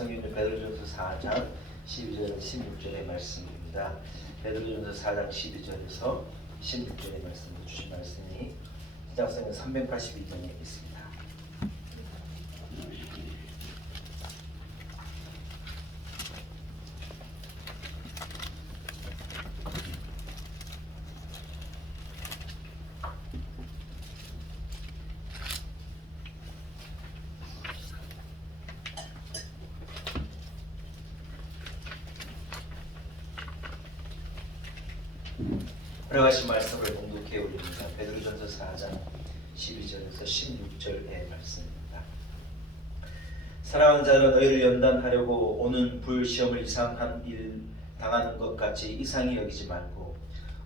성경은 베드로전서 4장 12절 16절의 말씀입니다. 베드로전서 4장 12절에서 16절의 말씀을 주신 말씀이 시작성경 382번에 있습니다. 들어가신 말씀을 공독해 올립니다. 베드로전서 4장 12절에서 16절의 말씀입니다. 사랑하는 자들아, 너희를 연단하려고 오는 불시험을 이상한 일 당하는 것 같이 이상히 여기지 말고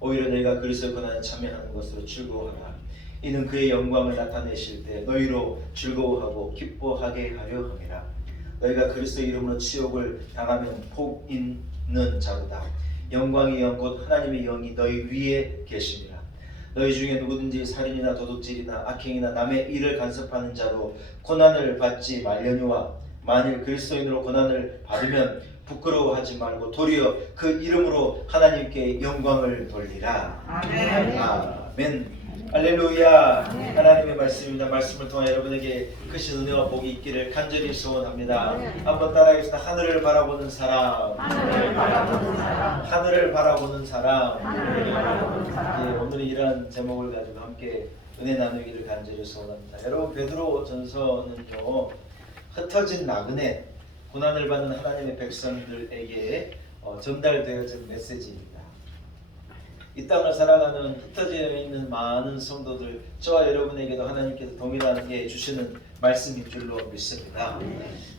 오히려 너희가 그리스도의 고난에 참여하는 것으로 즐거워하라. 이는 그의 영광을 나타내실 때 너희로 즐거워하고 기뻐하게 하려 함이라. 너희가 그리스도의 이름으로 치욕을 당하면 복 있는 자로다. 영광의 영 곧 하나님의 영이 너희 위에 계심이라. 너희 중에 누구든지 살인이나 도둑질이나 악행이나 남의 일을 간섭하는 자로 고난을 받지 말려니와 만일 그리스도인으로 고난을 받으면 부끄러워하지 말고 도리어 그 이름으로 하나님께 영광을 돌리라. 아멘. 아멘. 할렐루야. 하나님의 말씀입니다. 말씀을 통해 여러분에게 크신 은혜와 복이 있기를 간절히 소원합니다. 한번 따라하겠습니다. 하늘을 바라보는 사람. 하늘을 바라보는 사람. 하늘을 바라보는 사람. 하늘을 바라보는 사람. 예, 오늘 이러한 제목을 가지고 함께 은혜 나누기를 간절히 소원합니다. 여러분, 베드로전서는요, 흩어진 나그네, 고난을 받는 하나님의 백성들에게 전달되어진 메시지입니다. 이 땅을 살아가는 흩어져 있는 많은 성도들, 저와 여러분에게도 하나님께서 동일하게 주시는 말씀인 줄로 믿습니다.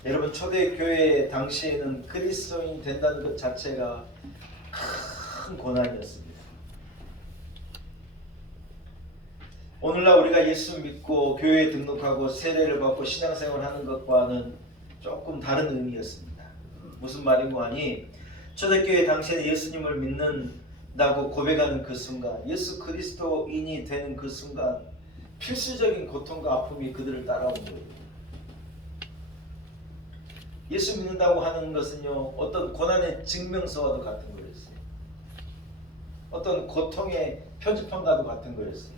여러분, 초대교회 당시에는 그리스도인이 된다는 것 자체가 큰 고난이었습니다. 오늘날 우리가 예수 믿고 교회에 등록하고 세례를 받고 신앙생활을 하는 것과는 조금 다른 의미였습니다. 무슨 말인고 하니, 초대교회 당시에는 예수님을 믿는다고 고백하는 그 순간, 예수 그리스도인이 되는 그 순간 필수적인 고통과 아픔이 그들을 따라온 거예요. 예수 믿는다고 하는 것은요, 어떤 고난의 증명서와도 같은 거였어요. 어떤 고통의 표지판과도 같은 거였어요.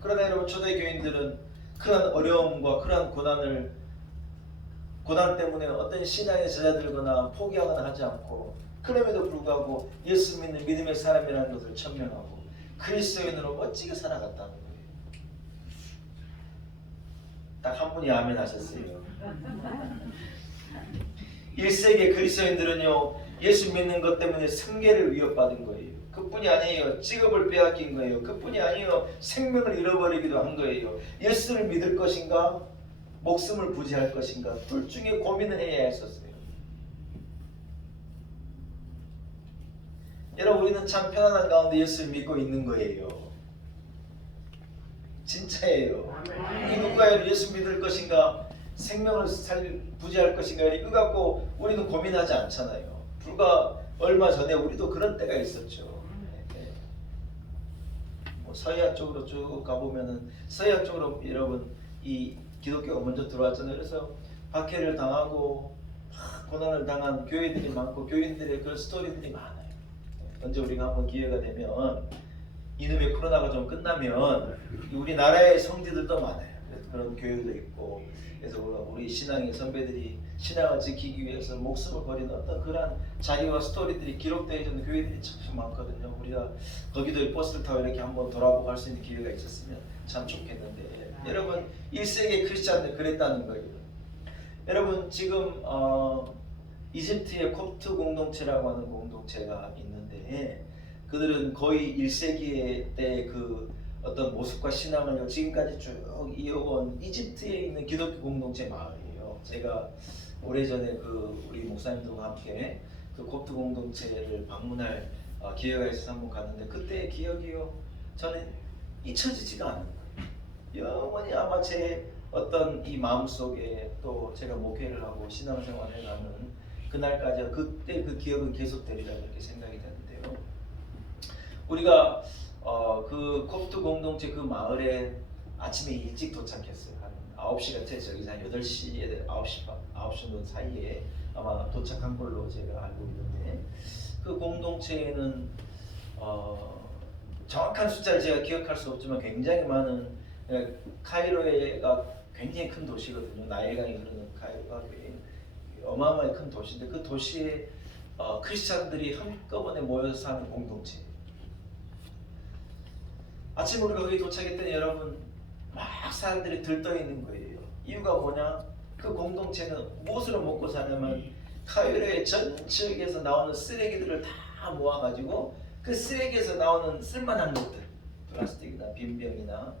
그러나 여러분, 초대교인들은 그러한 어려움과 그러한 고난 때문에 어떤 신앙에 젖어들거나 포기하거나 하지 않고, 그럼에도 불구하고 예수 믿는 믿음의 사람이라는 것을 천명하고 그리스도인으로 멋지게 살아갔다는 거예요. 딱 한 분이 아멘 하셨어요. 1세기 그리스도인들은요, 예수 믿는 것 때문에 생계를 위협받은 거예요. 그뿐이 아니에요. 직업을 빼앗긴 거예요. 그뿐이 아니에요. 생명을 잃어버리기도 한 거예요. 예수를 믿을 것인가, 목숨을 부지할 것인가, 둘 중에 고민을 해야 했었어요. 여러분, 우리는 참 편안한 가운데 예수를 믿고 있는 거예요. 진짜예요. 이 누가요, 예수 믿을 것인가, 생명을 부지할 것인가, 이거 갖고 우리는 고민하지 않잖아요. 불과 얼마 전에 우리도 그런 때가 있었죠. 서해안 쪽으로 쭉 가보면은, 서해안 쪽으로 여러분 이 기독교가 먼저 들어왔잖아요. 그래서 박해를 당하고 고난을 당한 교회들이 많고 교인들의 그런 스토리들이 많아요. 언제 우리가 한번 기회가 되면, 이놈의 코로나가 좀 끝나면 우리나라의 성지들도 많아요. 그런 교회도 있고, 그래서 우리 신앙의 선배들이 신앙을 지키기 위해서 목숨을 버리는 어떤 그러한 자리와 스토리들이 기록되어 있는 교회들이 참 많거든요. 우리가 거기도 버스를 타고 이렇게 한번 돌아보고 갈 수 있는 기회가 있었으면 참 좋겠는데, 여러분, 1세기 크리스찬들 그랬다는 거예요. 여러분, 지금 이집트의 콥트 공동체라고 하는 공동체가 있는데, 그들은 거의 1세기 때 그 어떤 모습과 신앙을 지금까지 쭉 이어온 이집트에 있는 기독교 공동체 마을이에요. 제가 오래전에 우리 목사님들과 함께 그 콥트 공동체를 방문할 기회가 있어서 한번 갔는데, 그때의 기억이요, 저는 잊혀지지가 않는 거예요. 영원히 아마 제 어떤 이 마음속에, 또 제가 목회를 하고 신앙생활을 해가는 그날까지 그때 그 기억은 계속되리라 이렇게 생각이 되는데요. 우리가 그 콥트 공동체 그 마을에 아침에 일찍 도착했어요. 한 9시가 저기서 한 8시에 9시 정도 사이에 아마 도착한 걸로 제가 알고 있는데 그 공동체에는 정확한 숫자를 제가 기억할 수 없지만 굉장히 많은 카이로가 굉장히 큰 도시거든요. 나일강이 흐르는 카이로가 어마어마하게 큰 도시인데 그 도시에 크리스찬들이 한꺼번에 모여서 사는 공동체. 아침에 우리가 거기 도착했더니 여러분 막 사람들이 들떠 있는 거예요. 이유가 뭐냐? 그 공동체는 무엇으로 먹고 사냐면 카이로의 전 지역에서 나오는 쓰레기들을 다 모아가지고 그 쓰레기에서 나오는 쓸만한 것들, 플라스틱이나 빈병이나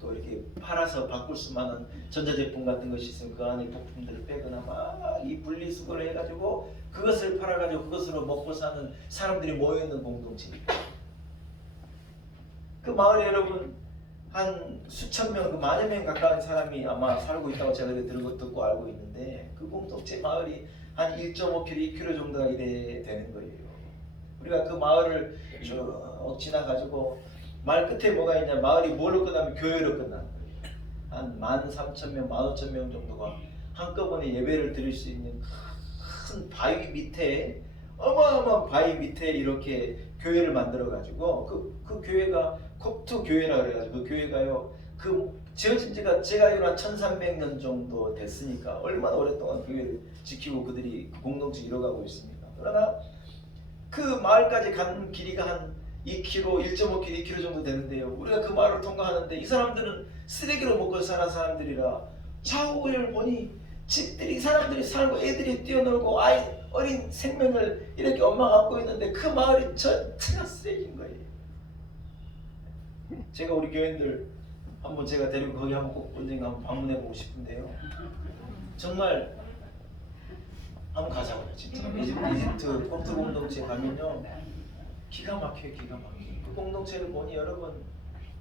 또 이렇게 팔아서 바꿀 수만한 전자제품 같은 것이 있으면 그 안에 부품들을 빼거나 막 이 분리수거를 해가지고 그것을 팔아가지고 그것으로 먹고 사는 사람들이 모여있는 공동체입니다. 그 마을에 여러분 한 수천 명, 그 만여 명 가까운 사람이 아마 살고 있다고 제가 듣고 알고 있는데 그 공동체 마을이 한 1.5km, 2km 정도가 이래 되는 거예요. 우리가 그 마을을 쭉 지나가지고 말 끝에 뭐가 있냐, 마을이 뭘로 끝나면 교회로 끝나는 거예요. 한 13,000명, 15,000명 정도가 한꺼번에 예배를 드릴 수 있는 큰 바위 밑에, 어마어마한 바위 밑에 이렇게 교회를 만들어 가지고 그 교회가 콥트 교회라 그래가지고 그 교회가요, 그 지어진 지가 제가 알기로 한 1300년 정도 됐으니까 얼마나 오랫동안 교회를 지키고 그들이 공동체 이뤄가고 있습니다. 그러나 그 마을까지 가는 길이가 한 2km, 1.5km, 2km 정도 되는데요. 우리가 그 마을을 통과하는데 이 사람들은 쓰레기로 먹고 사는 사람들이라 좌우를 보니 집들이 사람들이 살고 애들이 뛰어놀고 어린 생명을 이렇게 엄마가 안고 있는데 그 마을이 전체가 쓰레기인 거예요. 제가 우리 교인들 한번 제가 데리고 거기 한번 꼭 언젠가 한번 방문해 보고 싶은데요. 정말 한번 가자고요. 진짜 이집트 콥트 공동체 가면요 기가 막혀요. 기가 막혀요. 그 공동체를 보니 여러분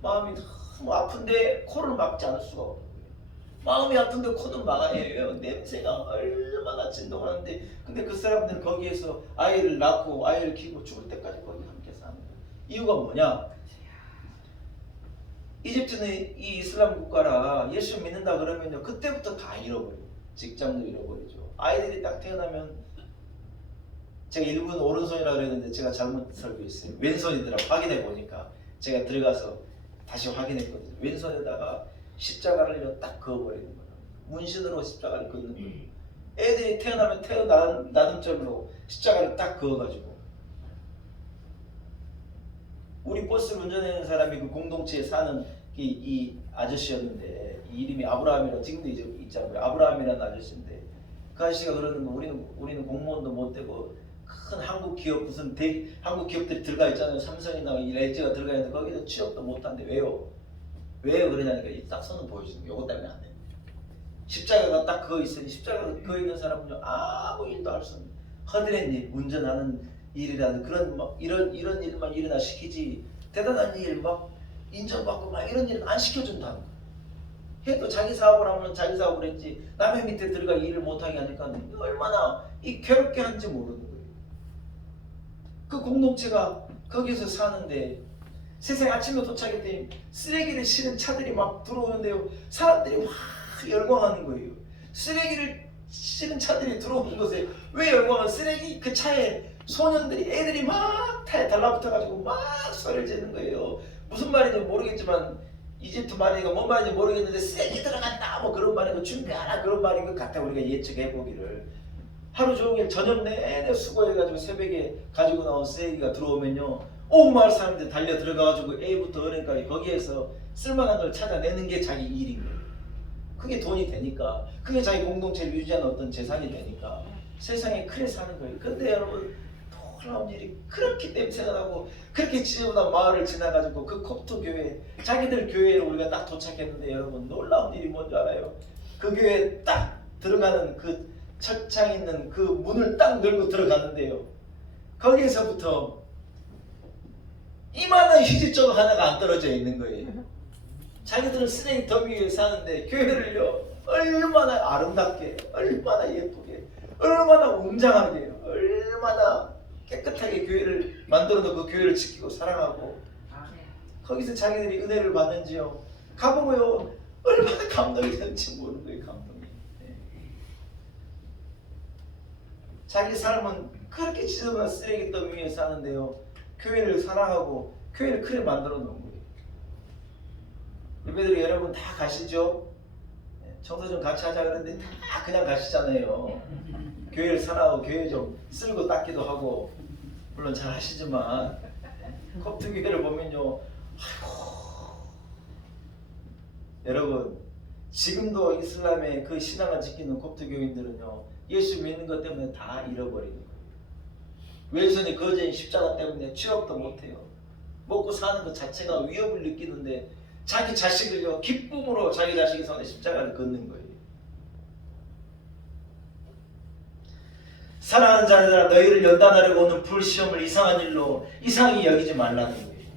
마음이 너무 아픈데 코를 막지 않을 수가 없어요. 마음이 아픈데 코도 막아야 해요. 냄새가 얼마나 진동하는데 근데 그 사람들은 거기에서 아이를 낳고 아이를 키우고 죽을 때까지 거기 함께 사는 거예요. 이유가 뭐냐? 이집트는 이 이슬람 국가라 예수 믿는다 그러면요 그때부터 다 잃어버려요. 직장도 잃어버리죠. 아이들이 딱 태어나면 제가 일본 오른손이라 그랬는데 제가 잘못 설교했어요. 왼손이더라고. 확인해 보니까 제가 들어가서 다시 확인했거든요. 왼손에다가 십자가를 딱 그어버리는 거예요. 문신으로 십자가를 긋는 거예요. 애들이 태어나면 나름점으로 십자가를 딱 그어가지고 우리 버스를 운전하는 사람이 그 공동체에 사는 이 아저씨였는데 이 이름이 아브라함이라고 지금도 이제 있잖아요. 아브라함이라는 아저씨인데 그 아저씨가 그러는 거 우리는 공무원도 못 되고 큰 한국 기업 무슨 한국 기업들이 들어가 있잖아요. 삼성이나 LG가 들어가 있는데 거기서 취업도 못 한대. 왜요? 그러냐니까 딱 손을 보여주는 거. 요거 때문에 안 돼. 십자가가 딱 그어 있으니 십자가가 그어 있는 사람은요 아무 일도 할 수 없는 허드렛 일, 운전하는 일이라든 그런 막 이런 일만 일어나 시키지 대단한 일 막 인정받고 막 이런 일은 안 시켜준다는 거예요. 해도 자기 사업을 하면 자기 사업을 했지 남의 밑에 들어가 일을 못하게 하니까 얼마나 괴롭게 하는지 모르는 거예요. 그 공동체가 거기서 사는데 세상에 아침에 도착했더니 쓰레기를 실은 차들이 막 들어오는데요. 사람들이 막 열광하는 거예요. 쓰레기를 실은 차들이 들어오는 것에 왜 열광하면 쓰레기 그 차에 소년들이 애들이 막 타에 달라붙어가지고 막 소리를 지르는 거예요. 무슨 말인지 모르겠지만 이집트 말이니까 뭔 말인지 모르겠는데 쓰레기 들어간다 뭐 그런 말이고 준비하라 그런 말인 것 같아. 우리가 예측해보기를 하루 종일 저녁 내내 수고해가지고 새벽에 가지고 나온 쓰레기가 들어오면요 온 마을 사람들 달려 들어가가지고 A부터 어른까지 거기에서 쓸만한 걸 찾아내는 게 자기 일인 거예요. 그게 돈이 되니까 그게 자기 공동체를 유지하는 어떤 재산이 되니까 세상에 그래 사는 거예요. 근데 여러분 놀라운 일이 그렇게 냄새가 나고 그렇게 지저분한 마을을 지나가지고 그 콥트 교회 자기들 교회에 우리가 딱 도착했는데 여러분 놀라운 일이 뭔지 알아요? 그 교회에 딱 들어가는 그 철창 있는 그 문을 딱 열고 들어갔는데요 거기에서부터 이만한 휴지조각 하나가 안 떨어져 있는 거예요. 자기들은 쓰레기 더미 위에 사는데 교회를요 얼마나 아름답게 얼마나 예쁘게 얼마나 웅장하게 얼마나 깨끗하게 교회를 만들어 놓고 그 교회를 지키고 사랑하고 거기서 자기들이 은혜를 받는지요. 가보고요 얼마나 감동이 되는지 모르는 거예요. 감동이. 자기 삶은 그렇게 지저분한 쓰레기더미 위에 사는데요, 교회를 사랑하고 교회를 크게 만들어 놓은 거예요. 예배드리 여러분 다 가시죠? 청소 좀 같이 하자 그러는데 다 그냥 가시잖아요. 교회를 사랑하고 교회 좀 쓸고 닦기도 하고, 물론 잘 하시지만 컵트 교회를 보면요, 아이고, 여러분 지금도 이슬람의 그 신앙을 지키는 kop트 교인들은요, 예수 믿는 것 때문에 다 잃어버리는 거예요. 왼손이 거저인 십자가 때문에 취업도 못해요. 먹고 사는 것 자체가 위협을 느끼는데 자기 자식을요, 기쁨으로 자기 자식의 손에 십자가를 걷는 거예요. 사랑하는 자들아, 너희를 연단하려고 오는 불시험을 이상한 일로 이상히 여기지 말라는 거예요.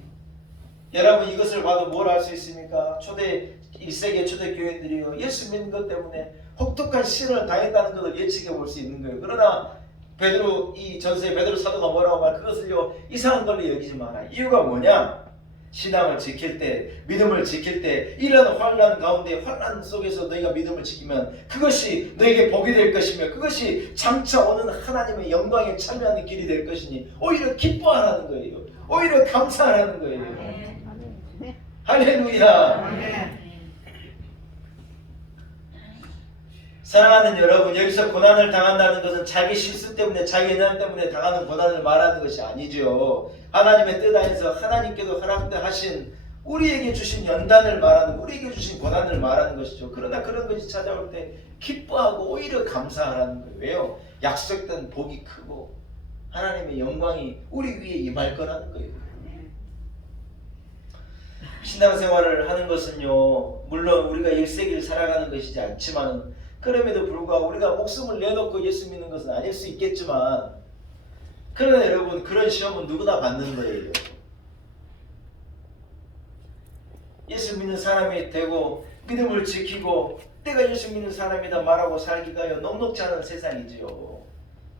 여러분 이것을 봐도 뭘 알 수 있습니까? 초대 1세기 초대 교인들이요, 예수 믿는 것 때문에 혹독한 시련을 당했다는 것을 예측해 볼 수 있는 거예요. 그러나 베드로, 이 전서의 베드로 사도가 뭐라고 말, 그것을요 이상한 걸로 여기지 마라. 이유가 뭐냐? 신앙을 지킬 때, 믿음을 지킬 때, 이런 환난 가운데, 환난 속에서 너희가 믿음을 지키면 그것이 너에게 복이 될 것이며, 그것이 장차 오는 하나님의 영광에 참여하는 길이 될 것이니 오히려 기뻐하라는 거예요. 오히려 감사하라는 거예요. 할렐루야. 사랑하는 여러분, 여기서 고난을 당한다는 것은 자기 실수 때문에, 자기 연약 때문에 당하는 고난을 말하는 것이 아니죠. 하나님의 뜻 안에서 하나님께도 허락하신 우리에게 주신 연단을 말하는, 우리에게 주신 고난을 말하는 것이죠. 그러나 그런 것이 찾아올 때 기뻐하고 오히려 감사하라는 거예요. 왜요? 약속된 복이 크고 하나님의 영광이 우리 위에 임할 거라는 거예요. 신앙생활을 하는 것은요, 물론 우리가 1세기를 살아가는 것이지 않지만, 그럼에도 불구하고 우리가 목숨을 내놓고 예수 믿는 것은 아닐 수 있겠지만, 그러나 여러분, 그런 시험은 누구나 받는 거예요. 예수 믿는 사람이 되고 믿음을 지키고 내가 예수 믿는 사람이다 말하고 살기가요 녹록지 않은 세상이지요.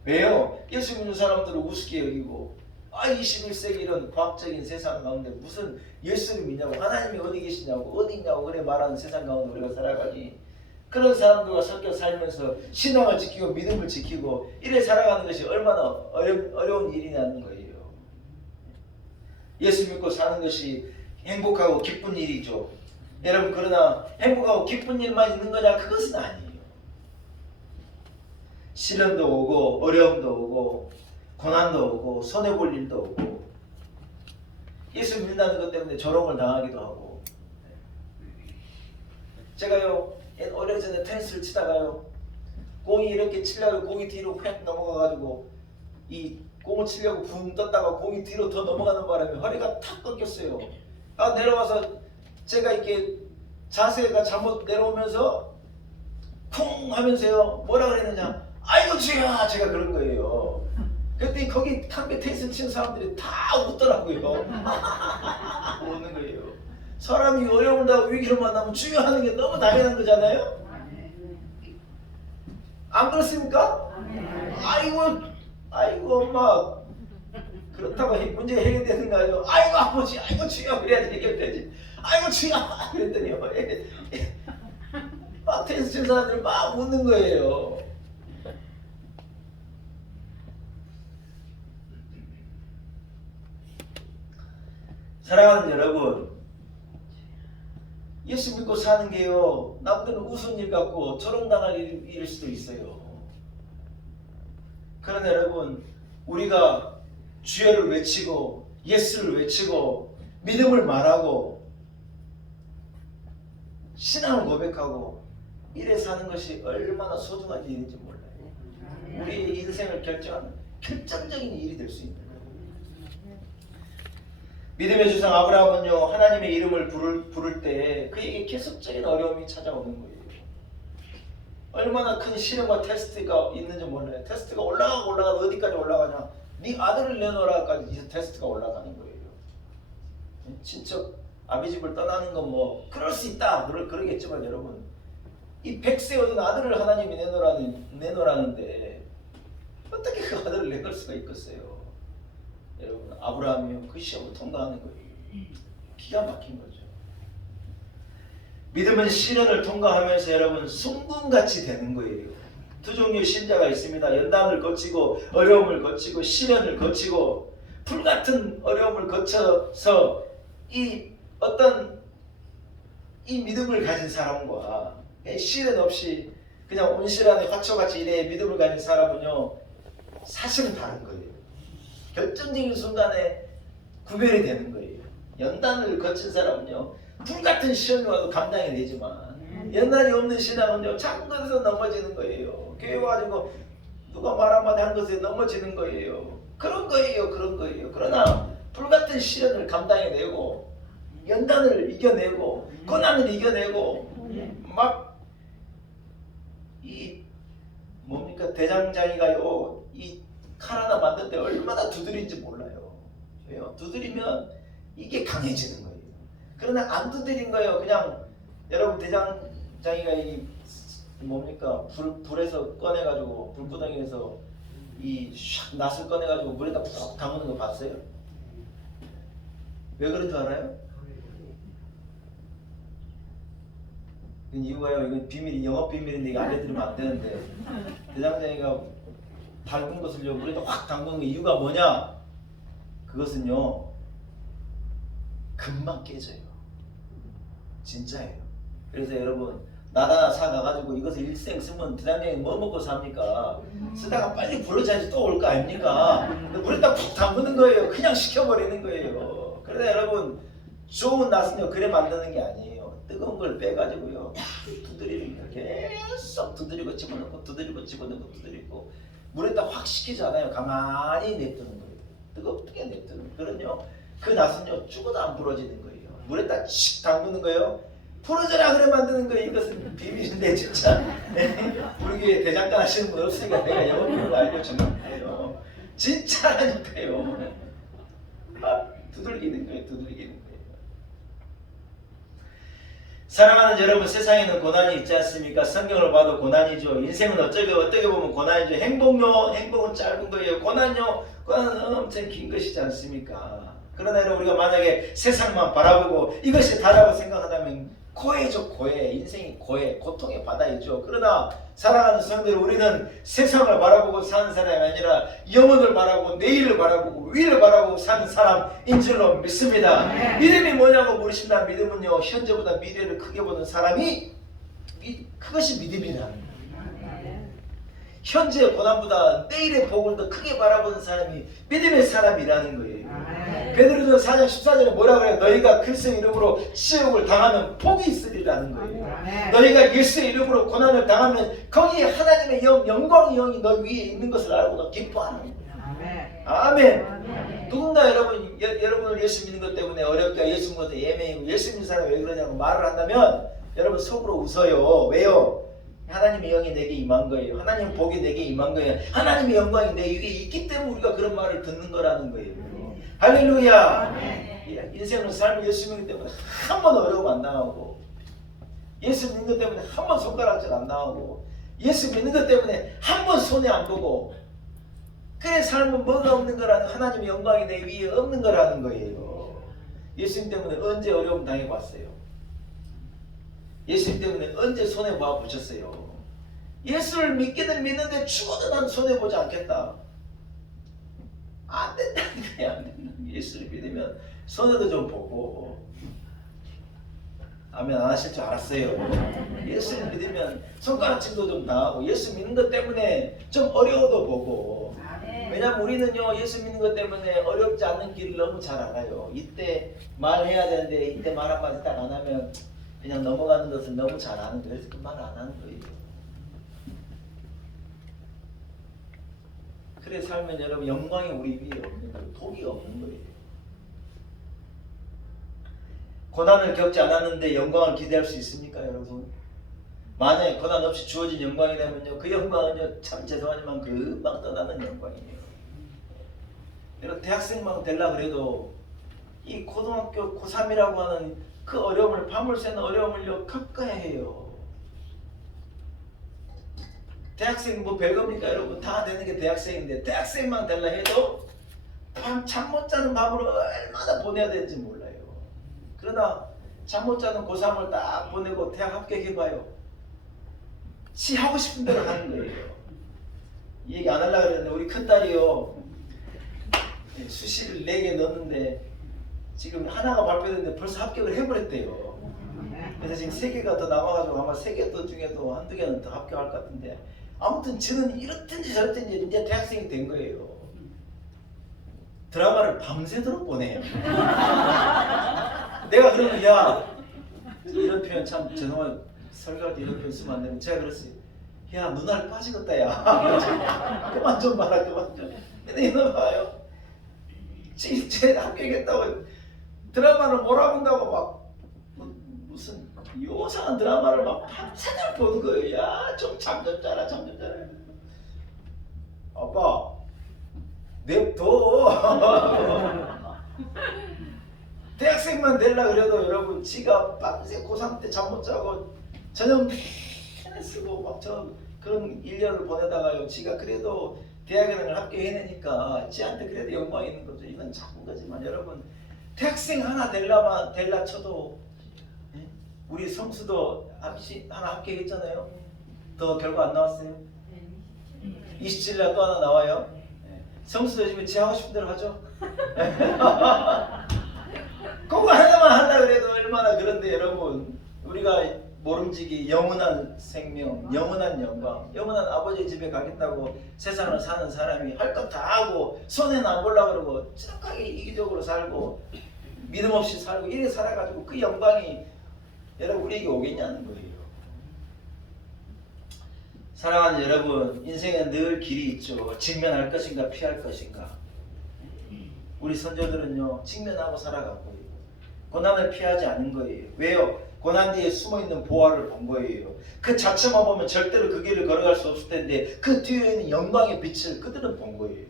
왜요? 예수 믿는 사람들을 우습게 여기고, 21세기 이런 과학적인 세상 가운데 무슨 예수를 믿냐고, 하나님이 어디 계시냐고, 어디 있냐고 그래 말하는 세상 가운데 우리가 살아가니, 그런 사람들과 섞여 살면서 신앙을 지키고 믿음을 지키고 이래 살아가는 것이 얼마나 어려운 일이냐는 거예요. 예수 믿고 사는 것이 행복하고 기쁜 일이죠. 여러분, 그러나 행복하고 기쁜 일만 있는 거냐? 그것은 아니에요. 시련도 오고 어려움도 오고 고난도 오고 손해볼 일도 오고, 예수 믿는다는 것 때문에 조롱을 당하기도 하고. 제가요 오래전에 테니스를 치다가요, 공이 이렇게 치려고 공이 뒤로 휙 넘어가가지고 이 공을 치려고 붕 떴다가 공이 뒤로 더 넘어가는 바람에 허리가 탁 꺾였어요. 내려와서 제가 이렇게 자세가 잘못 내려오면서 쿵 하면서요 뭐라 그랬느냐, 아이고 주야, 제가 그런 거예요. 그랬더니 거기 탕배 테니스 치는 사람들이 다 웃더라고요. 웃는 거예요. 사람이 어려움을 당하고 위기를 만나면 주여 하는 게 너무 당연한 거잖아요. 안 그렇습니까? 아이고 엄마, 그렇다고 문제가 해결되는가요? 아이고 아버지, 아이고 주여, 그래야지 해결되지. 아이고 주여 그랬더니요, 막 테니스 치는 사람들이 막 웃는 거예요. 사랑하는 여러분, 예수 믿고 사는 게요, 남들은 우스운 일 같고 조롱당할 일일 수도 있어요. 그러나 여러분, 우리가 주여를 외치고 예수를 외치고 믿음을 말하고 신앙을 고백하고 이래 사는 것이 얼마나 소중한 일인지 몰라요. 우리의 인생을 결정하는 결정적인 일이 될 수 있는 거예요. 믿음의 주상 아브라함은요, 하나님의 이름을 부를 때 그에게 계속적인 어려움이 찾아오는 거예요. 얼마나 큰 시련과 테스트가 있는지 몰라요. 테스트가 올라가고 어디까지 올라가냐, 네 아들을 내놓으라까지 이제 테스트가 올라가는 거예요. 친척 아비집을 떠나는 건 뭐 그럴 수 있다 그러겠지만, 여러분, 이 100세 얻은 아들을 하나님이 내놓으라는데 어떻게 그 아들을 내놓을 수가 있겠어요? 여러분, 아브라함이요 그 시험을 통과하는 거예요. 기가 막힌 거죠. 믿음은 시련을 통과하면서 여러분 순금같이 되는 거예요. 두 종류의 신자가 있습니다. 연단을 거치고 어려움을 거치고 시련을 거치고 불같은 어려움을 거쳐서 이 어떤 이 믿음을 가진 사람과 시련 없이 그냥 온실안에 화초같이 이래 믿음을 가진 사람은요 사실은 다른 거예요. 결정적인 순간에 구별이 되는 거예요. 연단을 거친 사람은요 불같은 시험이 와도 감당이 되지만 연단이 없는 신앙은요 작은 것에서 넘어지는 거예요. 교회 와가지고 누가 말 한마디 한 것에 넘어지는 거예요. 그런 거예요. 그러나 불같은 시련을 감당해내고 연단을 이겨내고 고난을 이겨내고 막 이 뭡니까 대장장이가요 이 칼 하나 만들 때 얼마나 두드린지 몰라요. 왜요? 두드리면 이게 강해지는 거예요. 그러나 안 두드린 거예요. 그냥 여러분 대장장이가 이 뭡니까 불에서 꺼내가지고 불구덩이에서 이 샥 낫을 꺼내가지고 물에다 푹 담그는 거 봤어요? 왜 그런 줄 알아요? 이유가요. 이건 비밀이 영업 비밀인데 이거 알려드리면 안 되는데 대장장이가 밟은 것을요 물에다 확 담그는 게 이유가 뭐냐? 그것은요 금방 깨져요. 진짜예요. 그래서 여러분 나다 사가가지고 이것을 일생 쓰면 대장장이 뭐 먹고 삽니까? 쓰다가 빨리 부러져야지 또 올 거 아닙니까? 근데 물에다 푹 담그는 거예요. 그냥 식혀버리는 거예요. 그러나 여러분 좋은 낫은요 그래 만드는 게 아니에요. 뜨거운 걸 빼가지고요 두드리는 거예요. 계속 두드리고 집어넣고 두드리고 집어넣고 두드리고 물에다 확 식히지 않아요. 가만히 냅두는 거예요. 뜨겁게 냅두는 거예요. 그 낫은요 죽어도 안 부러지는 거예요. 물에다 칙 담그는 거예요. 부러져라 그래 만드는 거예요. 이것은 비밀인데 진짜 우리 교회 대장간 하시는 분 없으니까 내가 영업비밀을 알려주는 거예요. 진짜라니까요. 막 두들기는 거예요. 사랑하는 여러분, 세상에는 고난이 있지 않습니까? 성경을 봐도 고난이죠. 인생은 어떻게 보면 고난이죠. 행복은 짧은 거예요. 고난은 엄청 긴 것이지 않습니까? 그러나 여러분 우리가 만약에 세상만 바라보고 이것이 다라고 생각한다면 고해죠. 고해. 인생이 고해. 고통의 바다이죠. 그러나 사랑하는 성도들, 우리는 세상을 바라보고 사는 사람이 아니라 영혼을 바라보고 내일을 바라보고 위를 바라보고 사는 사람인 줄로 믿습니다. 믿음이 뭐냐고 물으신다면 믿음은요 현재보다 미래를 크게 보는 사람이 그것이 믿음이라는 거예요. 현재의 고난보다 내일의 복을 더 크게 바라보는 사람이 믿음의 사람이라는 거예요. 베드로전 4장 14절에 뭐라 그래요? 너희가 그리스도의 이름으로 시험을 당하면 복이 있으리라는 거예요. 너희가 예수의 이름으로 고난을 당하면 거기에 하나님의 영광의 영이 너 위에 있는 것을 알고 너 기뻐하는 거예요. 아멘. 누군가 여러분을 예수 믿는 것 때문에 어렵게 예수 믿는 것도 예매이고 예수 믿는 사람이 왜 그러냐고 말을 한다면 여러분 속으로 웃어요. 왜요? 하나님의 영이 내게 임한 거예요. 하나님의 복이 내게 임한 거예요. 하나님의 영광이 내 위에 있기 때문에 우리가 그런 말을 듣는 거라는 거예요. 할렐루야. 인생을 삶을 예수 믿기 때문에 한 번 어려움 안 당하고, 예수 믿는 것 때문에 한 번 손가락질 안 당하고, 예수 믿는 것 때문에 한 번 손해 안 보고, 그래 삶은 뭐가 없는 거라는, 하나님의 영광이 내 위에 없는 거라는 거예요. 예수님 때문에 언제 어려움 당해봤어요? 예수님 때문에 언제 손해봐 보셨어요? 예수를 믿기는 믿는데 죽어도 난 손해보지 않겠다. 안 된다니까요. 안 된다. 예수를 믿으면 손해도 좀 보고. 아멘. 안 하실 줄 알았어요. 예수를 믿으면 손가락질도 좀 당하고, 예수 믿는 것 때문에 좀 어려워도 보고. 왜냐면 우리는요 예수 믿는 것 때문에 어렵지 않는 길을 너무 잘 알아요. 이때 말해야 되는데 이때 말 한마디 딱 안 하면 그냥 넘어가는 것을 너무 잘 아는 거예요. 그래서 그 말 안 하는 거예요. 그래 살면 여러분 영광이 우리 위에 없는 거예요. 복이 없는 거예요. 고난을 겪지 않았는데 영광을 기대할 수 있습니까 여러분? 만약에 고난 없이 주어진 영광이라면요 그 영광은요 참 죄송하지만 금방 떠나는 영광이에요. 여러분 대학생만 되려고 그래도 이 고등학교 고3이라고 하는 그 어려움을, 밤을 새는 어려움을요 겪어야 해요. 대학생 뭐 별겁니까 여러분? 다 되는 게 대학생인데 대학생만 되려 해도 잠 못 자는 밤을 얼마나 보내야 되는지 몰라요. 그러나 잠 못 자는 고3을 딱 보내고 대학 합격해봐요. 지 하고 싶은 대로 하는 거예요. 이 얘기 안 하려고 그랬는데 우리 큰딸이요. 수시를 4개 넣었는데 지금 하나가 발표됐는데 벌써 합격을 해버렸대요. 그래서 지금 3개가 더 남아가지고 아마 3개 더 중에도 한두 개는 더 합격할 것 같은데 아무튼 저는 이렇든지 저렇든지 이제 대학생이 된 거예요. 드라마를 밤새도록 보내요. 내가 그러면 야 이런 표현 참 죄송해요. 설교할 때 이런 표현 쓰면 안 되는데 제가 그랬어요. 야 눈알 빠지겠다 야. 그만 좀 봐라 그만 좀. 근데 이놈 봐요. 진짜 합격했다고 드라마를 몰아본다고 막 무슨 요상한 드라마를 막 밤새도록 보는 거예요. 야 좀 잠 좀 자라 잠 좀 자라. 아빠 냅둬. 대학생만 되려 그래도 여러분 지가 밤새 고3 때 잠 못 자고 저녁 내내 쓰고 막 저 그런 1년을 보내다가요 지가 그래도 대학에는 합격해내니까 지한테 그래도 영광이 있는 거죠. 이건 작은 거지만 여러분 대학생 하나 될라 쳐도 우리 성수도 하나 합격했잖아요. 더 결과 안 나왔어요? 27일날 또 하나 나와요. 성수도 요즘에 지 하고 싶은 대로 하죠. 그거 하나만 하려고 그래도 얼마나 그런데 여러분 우리가 모름지기 영원한 생명, 영원한 영광, 영원한 아버지 집에 가겠다고 세상을 사는 사람이 할 것 다 하고 손해는 안 보려고 그러고 착하게 이기적으로 살고 믿음 없이 살고 이래 살아가지고 그 영광이 여러분 우리에게 오겠냐는 거예요. 사랑하는 여러분, 인생엔 늘 길이 있죠. 직면할 것인가 피할 것인가. 우리 선조들은요 직면하고 살아갔고요. 고난을 피하지 않은 거예요. 왜요? 고난 뒤에 숨어있는 보화를 본 거예요. 그 자체만 보면 절대로 그 길을 걸어갈 수 없을 텐데 그 뒤에 있는 영광의 빛을 그들은 본 거예요.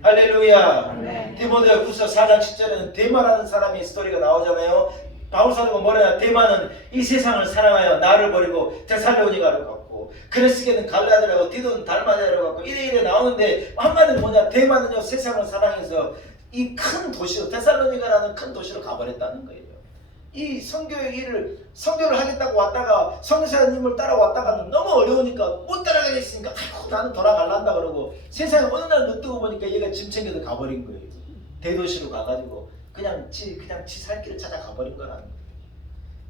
할렐루야. 디모데후서 4장 10절에는 데마라는 사람의 스토리가 나오잖아요. 바울사도가 뭐래요? 데마는 이 세상을 사랑하여 나를 버리고 데살로니가로 갔고 그레스게는 갈라디아라고 디도는 달마디아라고 갔고 이래 나오는데 한마디는 뭐냐? 데마는요 세상을 사랑해서 이 큰 도시로 데살로니가라는 큰 도시로 가버렸다는 거예요. 이 선교의 일을 선교를 하겠다고 왔다가 선교사님을 따라왔다가 너무 어려우니까 못 따라가겠으니까 아이고 나는 돌아갈란다 그러고 세상에 어느 날 눈뜨고 보니까 얘가 짐 챙겨서 가버린 거예요. 대도시로 가가지고 그냥 지 살 길을 찾아 가버린 거라는 거예요.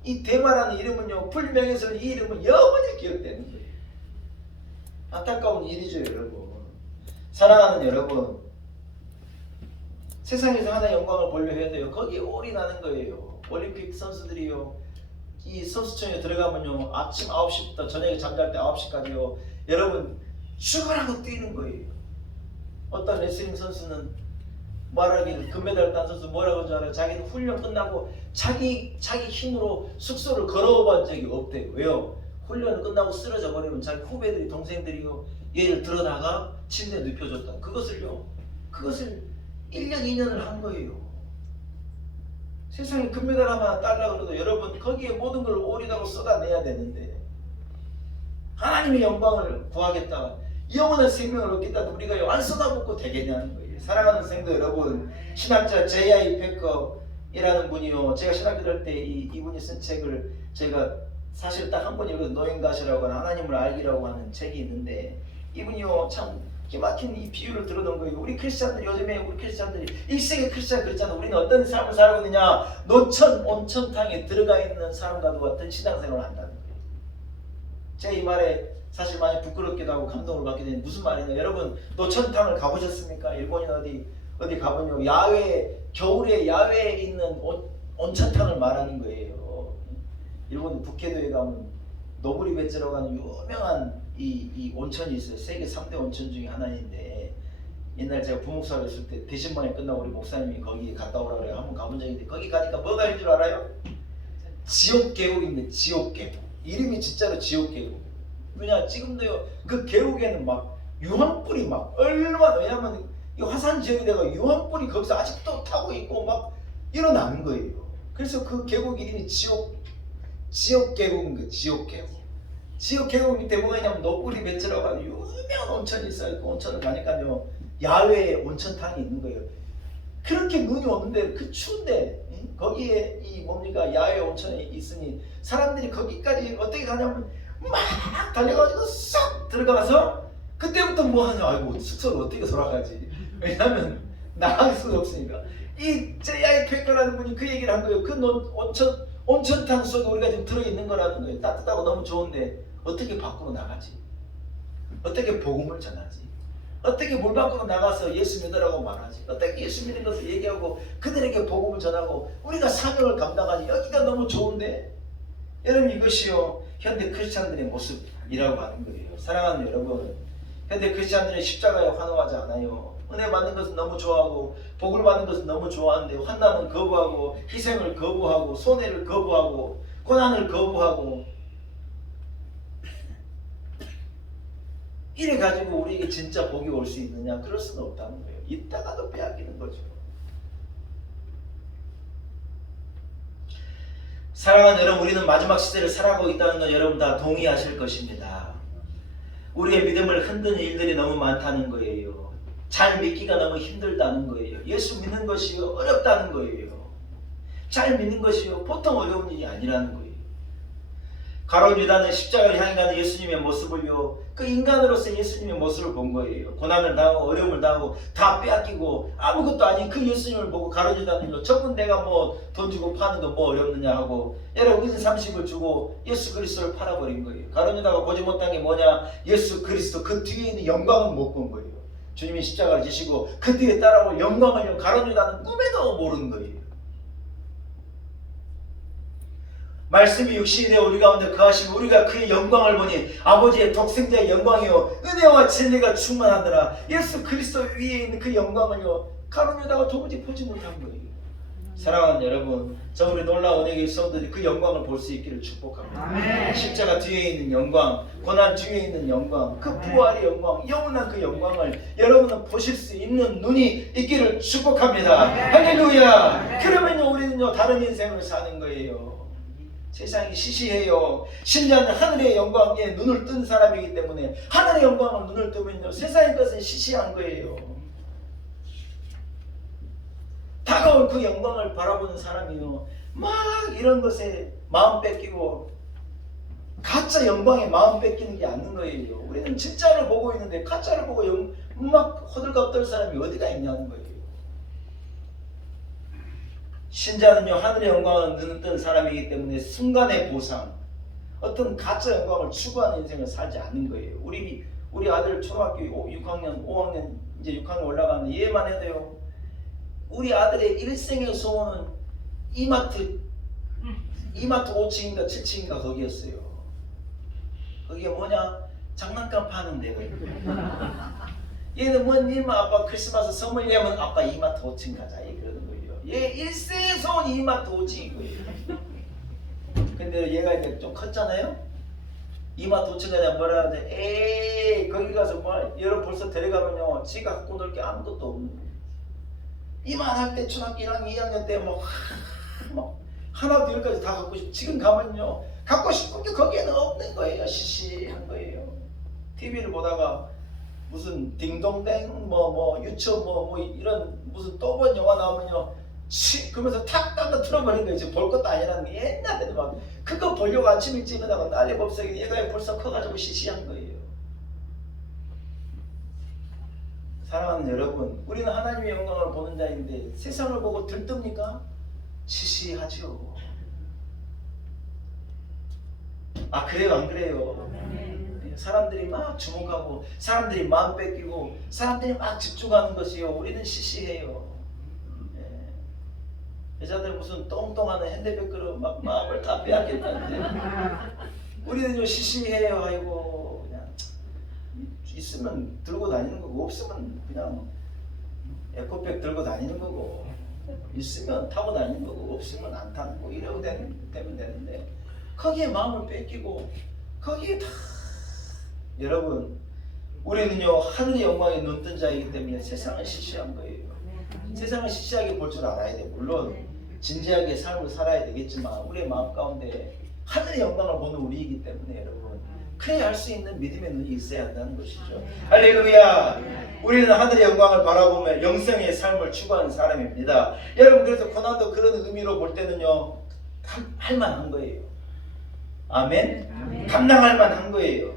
이 데마라는 이름은요 불명예스러운 이 이름은 영원히 기억되는 거예요. 안타까운 일이죠 여러분. 사랑하는 여러분, 세상에서 하나의 영광을 보려 해도요 거기에 올인하는 거예요. 올림픽 선수들이요 이 선수촌에 들어가면요 아침 9시부터 저녁에 잠잘 때 9시까지요 여러분 죽으라고 뛰는 거예요. 어떤 레슬링 선수는 말하기를 금메달 딴 선수 뭐라고 하는 줄 알아요? 자기는 훈련 끝나고 자기 힘으로 숙소를 걸어본 적이 없대요. 왜요? 훈련을 끝나고 쓰러져 버리면 자기 후배들이 동생들이요 얘를 들어다가 침대에 눕혀줬다. 그것을 1년 2년을 한 거예요. 세상에 금메달 하나 따려고 그래도 여러분 거기에 모든 걸 올인하고 쏟아내야 되는데 하나님의 영광을 구하겠다, 영원한 생명을 얻겠다 우리가 안 쏟아붓고 되겠냐는 거예요. 사랑하는 성도 여러분, 신학자 J.I. 패커이라는 분이요 제가 신학교 할 때 이분이 쓴 책을 제가 사실 딱 한 번 읽어서 노인가시라고 하는 하나님을 알기라고 하는 책이 있는데 이분이요 참 기막힌 이 비유를 들어놓은 거예요. 우리 크리스찬들이 요즘에 우리 크리스찬들이 1세기 크리스찬 그랬잖아. 우리는 어떤 삶을 살고 있느냐? 노천 온천탕에 들어가 있는 사람과도 같은 신앙생활을 한다는 거예요. 제가 이 말에 사실 많이 부끄럽기도 하고 감동을 받게 되는 무슨 말이냐? 여러분 노천탕을 가보셨습니까? 일본인 어디 가보면 겨울에 야외에 있는 온천탕을 말하는 거예요. 일본 북해도에 가면 노부리 배지라고 하는 유명한 이 온천이 있어요. 세계 3대 온천 중에 하나인데 옛날 제가 부목사를 했을 때 대신만에 끝나고 우리 목사님이 거기 갔다 오라 그래요. 한번 가본 적이 있는데 거기 가니까 뭐가 있는 줄 알아요? 지옥계곡인데 지옥계곡. 이름이 진짜로 지옥계곡. 왜냐 지금도요 그 계곡에는 막 유황불이 막 얼마나, 왜냐면 이 화산 지역이 돼가 유황불이 거기서 아직도 타고 있고 막 일어나는 거예요. 그래서 그 계곡 이름이 지옥계곡인 거예요. 지옥계곡 밑에 뭐가 있냐면 노부리 배지라고 하는 유명한 온천이 있어요. 그 온천을 가니까요 야외에 온천탕이 있는 거예요. 그렇게 눈이 오는데 그 추운데 거기에 이 뭡니까 야외 온천에 있으니 사람들이 거기까지 어떻게 가냐면 막 달려가지고 쏙 들어가서 그때부터 뭐 하냐 아이고 숙소를 어떻게 돌아가지 왜냐하면 나갈 수가 없으니까 이 제야의 쾌거라는 분이 그 얘기를 한 거예요. 그 온천탕 속에 우리가 지금 들어있는 거라는 거예요. 따뜻하고 너무 좋은데 어떻게 밖으로 나가지? 어떻게 복음을 전하지? 어떻게 물 밖으로 나가서 예수 믿으라고 말하지? 어떻게 예수 믿는 것을 얘기하고 그들에게 복음을 전하고 우리가 사명을 감당하지? 여기가 너무 좋은데 여러분 이것이요 현대 크리스찬들의 모습이라고 하는 거예요. 사랑하는 여러분 현대 크리스찬들은 십자가에 환호하지 않아요. 은혜 받는 것은 너무 좋아하고 복을 받는 것은 너무 좋아하는데 환난은 거부하고 희생을 거부하고 손해를 거부하고 고난을 거부하고 이래 가지고 우리에게 진짜 복이 올 수 있느냐? 그럴 수는 없다는 거예요. 이따가도 빼앗기는 거죠. 사랑하는 여러분, 우리는 마지막 시대를 살아가고 있다는 건 여러분 다 동의하실 것입니다. 우리의 믿음을 흔드는 일들이 너무 많다는 거예요. 잘 믿기가 너무 힘들다는 거예요. 예수 믿는 것이 어렵다는 거예요. 잘 믿는 것이 보통 어려운 일이 아니라는 거예요. 가룟 유다는 십자가를 향해 가는 예수님의 모습을요, 그 인간으로서 예수님의 모습을 본 거예요. 고난을 당하고 어려움을 당하고 다 빼앗기고 아무것도 아닌 그 예수님을 보고 가룟 유다는요, 전부 내가 뭐 돈 주고 파는 거 뭐 어렵느냐 하고 여러분 은 30을 주고 예수 그리스도를 팔아버린 거예요. 가룟 유다가 보지 못한 게 뭐냐? 예수 그리스도 그 뒤에 있는 영광을 못 본 거예요. 주님이 십자가를 지시고 그 뒤에 따라올 영광을요, 가룟 유다는 꿈에도 모르는 거예요. 말씀이 육신이 되어 우리 가운데 거하시고 우리가 그의 영광을 보니 아버지의 독생자의 영광이요 은혜와 진리가 충만하더라. 예수 그리스도 위에 있는 그 영광을요 가룟 유다가 도무지 보지 못한 거예요. 사랑하는 여러분, 저 우리 놀라운 은혜의 성도들이 그 영광을 볼 수 있기를 축복합니다. 아멘. 십자가 뒤에 있는 영광, 고난 뒤에 있는 영광, 그 부활의 영광, 영원한 그 영광을 여러분은 보실 수 있는 눈이 있기를 축복합니다. 할렐루야. 그러면요 우리는요 다른 인생을 사는 거예요. 세상이 시시해요. 신자는 하늘의 영광에 눈을 뜬 사람이기 때문에 하늘의 영광을 눈을 뜨면요 세상의 것은 시시한 거예요. 다가올 그 영광을 바라보는 사람이요 막 이런 것에 마음 뺏기고 가짜 영광에 마음 뺏기는 게 아닌 거예요. 우리는 진짜를 보고 있는데 가짜를 보고 막 호들갑 떨 사람이 어디가 있냐는 거예요. 신자는요 하늘의 영광을 눈을 뜬 사람이기 때문에 순간의 보상, 어떤 가짜 영광을 추구하는 인생을 살지 않는 거예요. 우리 아들 초등학교 6학년 5학년 이제 6학년 올라가는데 얘만 해도요 우리 아들의 일생의 소원은 이마트 5층인가 7층인가 거기였어요. 그게 뭐냐? 장난감 파는 데거든요. 얘는 뭔 아빠 크리스마스 선물 내면 아빠 이마트 5층 가자 그러는 거예요. 얘 일생의 소원이 이마트 5층인 거예요. 근데 얘가 이제 좀 컸잖아요. 이마트 5층 가자 뭐라 하지? 에이 거기 가서 뭐 여러분 벌써 데려가면요 지가 갖고 놀 게 아무것도 없는 거예요. 이만할 때 초등학교 1학년 2학년 때 뭐 하나부터 열까지 다 갖고 싶고 지금 가면요 갖고 싶은 게 거기에는 없는 거예요. 시시한 거예요. TV를 보다가 무슨 딩동댕 뭐 유치원 뭐 이런 무슨 또 본 영화 나오면요 그러면서 탁 딴 거 틀어버린 거예요. 지금 볼 것도 아니라는 게 옛날에도 막 그거 보려고 아침 일찍 일어나고 난리 법석이 얘가 벌써 커가지고 시시한 거예요. 사랑하는 여러분, 우리는 하나님의 영광을 보는 자인데 세상을 보고 들뜹니까? 시시하죠. 아 그래요 안 그래요? 사람들이 막 주목하고 사람들이 마음 뺏기고 사람들이 막 집중하는 것이요 우리는 시시해요. 여자들 무슨 똥똥하는 핸드백 그릇 막 마음을 다 빼앗겠다는데 우리는요 시시해요. 아이고 그냥 있으면 들고 다니는 거고 없으면 그냥 에코백 들고 다니는 거고 있으면 타고 다니는 거고 없으면 안 타는 거고 이러고 되면 되는데 거기에 마음을 뺏기고 거기에 다 여러분 우리는요 하늘의 영광에 눈뜬 자이기 때문에 세상을 시시한 거예요. 세상을 시시하게 볼 줄 알아야 돼. 물론 진지하게 삶을 살아야 되겠지만 우리의 마음 가운데 하늘의 영광을 보는 우리이기 때문에 여러분 그래야 할 수 있는 믿음의 눈이 있어야 한다는 것이죠. 할렐루야. 우리는 하늘의 영광을 바라보며 영생의 삶을 추구하는 사람입니다. 여러분, 그래서 고난도 그런 의미로 볼 때는요, 할만한 거예요. 아멘. 감당할 만한 거예요.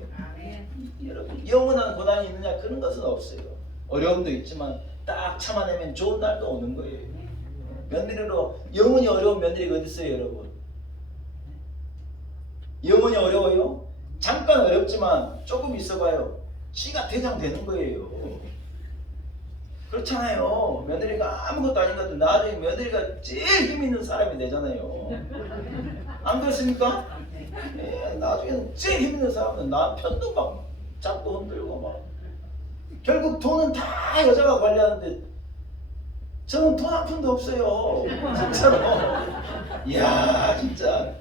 여러분, 영원한 고난이 있느냐, 그런 것은 없어요. 어려움도 있지만 딱 참아내면 좋은 날도 오는 거예요. 며느리로 영원히 어려운 며느리가 어디 있어요, 여러분? 영원히 어려워요? 잠깐 어렵지만 조금 있어봐요, 지가 대장 되는 거예요. 그렇잖아요. 며느리가 아무것도 아닌 것 같아도 나중에 며느리가 제일 힘 있는 사람이 되잖아요. 안 그렇습니까? 나중에는 제일 힘 있는 사람은 남편도 막 잡고 흔들고 막, 결국 돈은 다 여자가 관리하는데 저는 돈 한 푼도 없어요. 진짜로. 이야, 진짜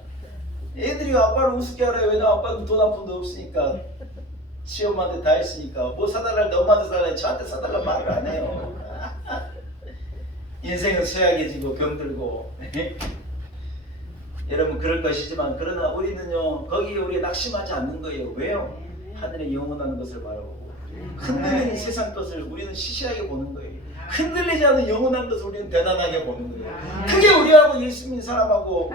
애들이 아빠를 우습게 알아요. 왜냐면 아빠는 돈 한 푼도 없으니까. 시엄마한테 다 했으니까. 뭐 사달라는데 엄마한테 사달라는데 저한테 사달라는 말을 안 해요. 인생은 쇠약해지고 병들고 여러분, 그럴 것이지만, 그러나 우리는요, 거기에 우리 낙심하지 않는 거예요. 왜요? 하늘의 영원한 것을 바라보고 흔들리는 세상 것을 우리는 시시하게 보는 거예요. 흔들리지 않는 영원한 것을 우리는 대단하게 보는 거예요. 그게 우리하고 예수 믿는 사람하고,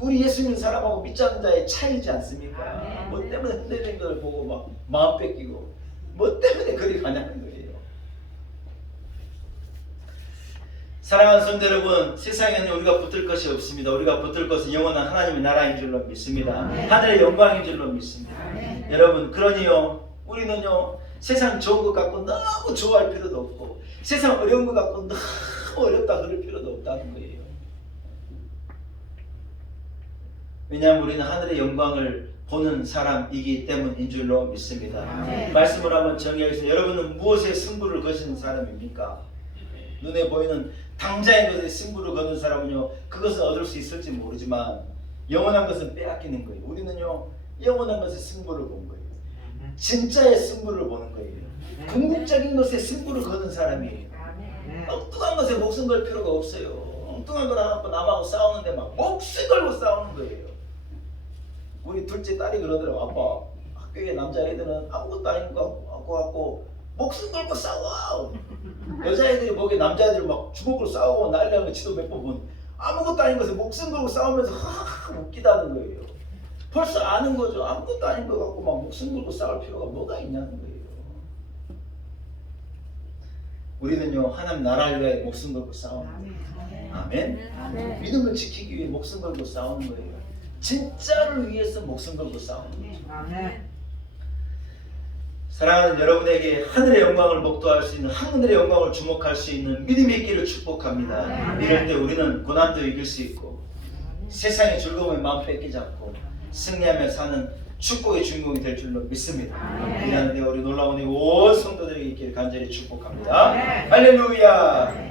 우리 예수 믿는 사람하고 믿지 않는 자의 차이지 않습니까? 뭐 때문에 흔들리는 걸 보고 막 마음 뺏기고, 뭐 때문에 그리 가냐는 거예요. 사랑하는 성도 여러분, 세상에는 우리가 붙들 것이 없습니다. 우리가 붙들 것은 영원한 하나님의 나라인 줄로 믿습니다. 하늘의 영광인 줄로 믿습니다. 여러분, 그러니요, 우리는요, 세상 좋은 것 갖고 너무 좋아할 필요도 없고, 세상 어려운 것 갖고 너무 어렵다 그럴 필요도 없다는 거예요. 왜냐하면 우리는 하늘의 영광을 보는 사람이기 때문인 줄로 믿습니다. 말씀을 한번 정리하겠습니다. 여러분은 무엇에 승부를 거시는 사람입니까? 눈에 보이는 당장의 것에 승부를 거는 사람은요, 그것은 얻을 수 있을지 모르지만 영원한 것은 빼앗기는 거예요. 우리는요, 영원한 것에 승부를 본 거예요. 진짜의 승부를 보는 거예요. 궁극적인 것에 승부를 거는 사람이에요. 엉뚱한 것에 목숨 걸 필요가 없어요. 엉뚱한 거 갖고 남하고 싸우는데 막 목숨 걸고 싸우는 거예요. 우리 둘째 딸이 그러더라고. 아빠, 학교에 남자애들은 아무것도 아닌 것 같고 목숨 걸고 싸워. 여자애들이 보기에 남자애들 막 주먹으로 싸우고 난리나는 거 지도 몇 번 본. 아무것도 아닌 것에 목숨 걸고 싸우면서 하하하 웃기다는 거예요. 벌써 아는 거죠. 아무것도 아닌 것 같고 막 목숨 걸고 싸울 필요가 뭐가 있냐는 거예요. 우리는요, 하나님 나라를 위해 목숨 걸고 싸우는 거예요. 아멘. 믿음을 지키기 위해 목숨 걸고 싸우는 거예요. 진짜를 위해서 목숨 걸고 싸우는 거죠. 사랑하는 여러분에게 하늘의 영광을 목도할 수 있는, 하늘의 영광을 주목할 수 있는 믿음의 길을 축복합니다. 이럴 때 우리는 고난도 이길 수 있고 세상의 즐거움에 마음 뺏기지 않고 승리하며 사는 축복의 주인공이 될 줄로 믿습니다. 이하는데 우리 놀라운 온 성도들에게 있기를 간절히 축복합니다. 할렐루야.